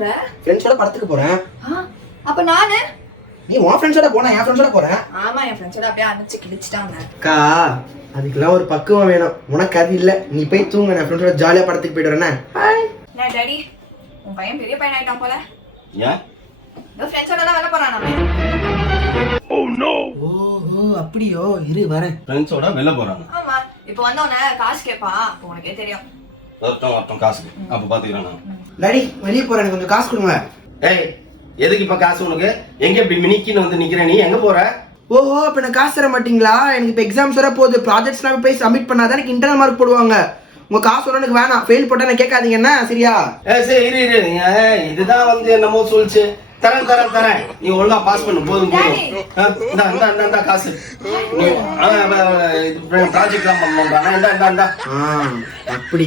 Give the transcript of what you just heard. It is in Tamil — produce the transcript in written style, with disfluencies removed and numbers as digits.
போற? ஃப்ரெண்ட்ஸோட படத்துக்கு போறேன். அப்ப நானு? நீ உன் ஃப்ரெண்ட்ஸோட போனா என் ஃப்ரெண்ட்ஸோட போறேன். ஆமா, என் ஃப்ரெண்ட்ஸோட அப்படியே அனுப்பிச்சு கிழிச்சிட்டாங்க. அக்கா, அதுக்கெல்லாம் ஒரு பக்குவம் வேணும். உனக்கு அது இல்ல. நீ போய் தூங்க, நான் ஃப்ரெண்ட்ஸோட ஜாலியா படத்துக்கு போயிட்டு வரேன். நான் டாடி, உன் பையன் பெரிய பையன் ஆயிட்டான் போல. ஏன்? ஃப்ரெண்ட்ஸோட எல்லாம் வெளில போறான் நம்ம. ஓஹோ, அப்படியோ? இரு வரேன். ஃப்ரெண்ட்ஸோட வெளில போறாங்க. ஆமா, இப்போ வந்தவனே காசு கேட்பான். அப்போ உனக்கே தெரியும். வரட்டும் காசுக்கு. அப்ப பாத்துக்கிறேன் நான். டாடி, வெளியே போறேன், எனக்கு கொஞ்சம் காசு கொடுங்க. ஏய், எதுக்கு இப்ப காசு உனக்கு? எங்க இப்படி மினிக்கின்னு வந்து நிக்கிற? நீ எங்க போற? ஓஹோ, அப்ப எனக்கு காசு தர மாட்டீங்களா? எனக்கு இப்ப எக்ஸாம்ஸ் வர போகுது. ப்ராஜெக்ட்ஸ்லாம் போய் சப்மிட் பண்ணாதான் எனக்கு இன்டர்னல் மார்க் போடுவாங்க. உங்க காசு வர எனக்கு வேணாம். ஃபெயில் போட்டா நான் கேட்காதீங்க என்ன? சரியா? சரி இரு. இதுதான் வந்து என்னமோ சொல்லிச்சு. தரேன். நீ ஒழுங்கா பாஸ் பண்ணு. போதும். இந்த காசு. நீ ப்ராஜெக்ட்லாம் பண்ண அப்படி